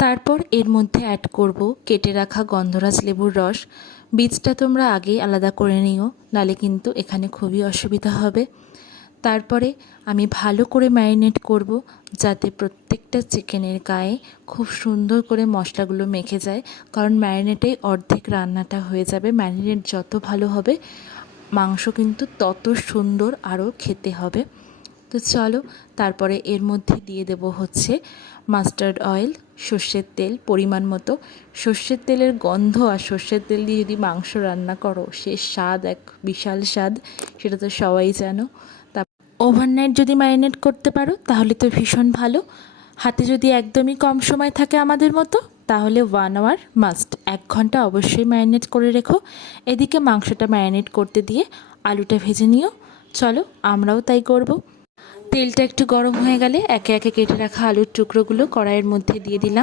তারপর এর মধ্যে অ্যাড করব কেটে রাখা গন্ধরাজ লেবুর রস। বীজটা তোমরা আগেই আলাদা করে নিও, নালে কিন্তু এখানে খুবই অসুবিধা হবে। তারপরে আমি ভালো করে ম্যারিনেট করব, যাতে প্রত্যেকটা চিকেনের গায়ে খুব সুন্দর করে মশলাগুলো মেখে যায়, কারণ ম্যারিনেটেই অর্ধেক রান্নাটা হয়ে যাবে। ম্যারিনেট যত ভালো হবে মাংস কিন্তু তত সুন্দর আরও খেতে হবে। তো চলো, তারপরে এর মধ্যে দিয়ে দেব হচ্ছে মাস্টার্ড অয়েল, সর্ষের তেল পরিমাণ মতো। সর্ষের তেলের গন্ধ আর সর্ষের তেল দিয়ে যদি মাংস রান্না করো, সে স্বাদ এক বিশাল স্বাদ, সেটা তো সবাই জানো। তা ওভারনাইট যদি ম্যারিনেট করতে পারো তাহলে তো ভীষণ ভালো। হাতে যদি একদমই কম সময় থাকে আমাদের মতো, তাহলে 1 আওয়ার মাস্ট, 1 ঘন্টা অবশ্যই ম্যারিনেট করে রেখো। এদিকে মাংসটা ম্যারিনেট করতে দিয়ে আলুটা ভেজে নিও। চলো আমরাও তাই করব। তেলটা একটু গরম হয়ে গেলে একে একে কেটে রাখা আলুর টুকরোগুলো কড়াইয়ের মধ্যে দিয়ে দিলাম।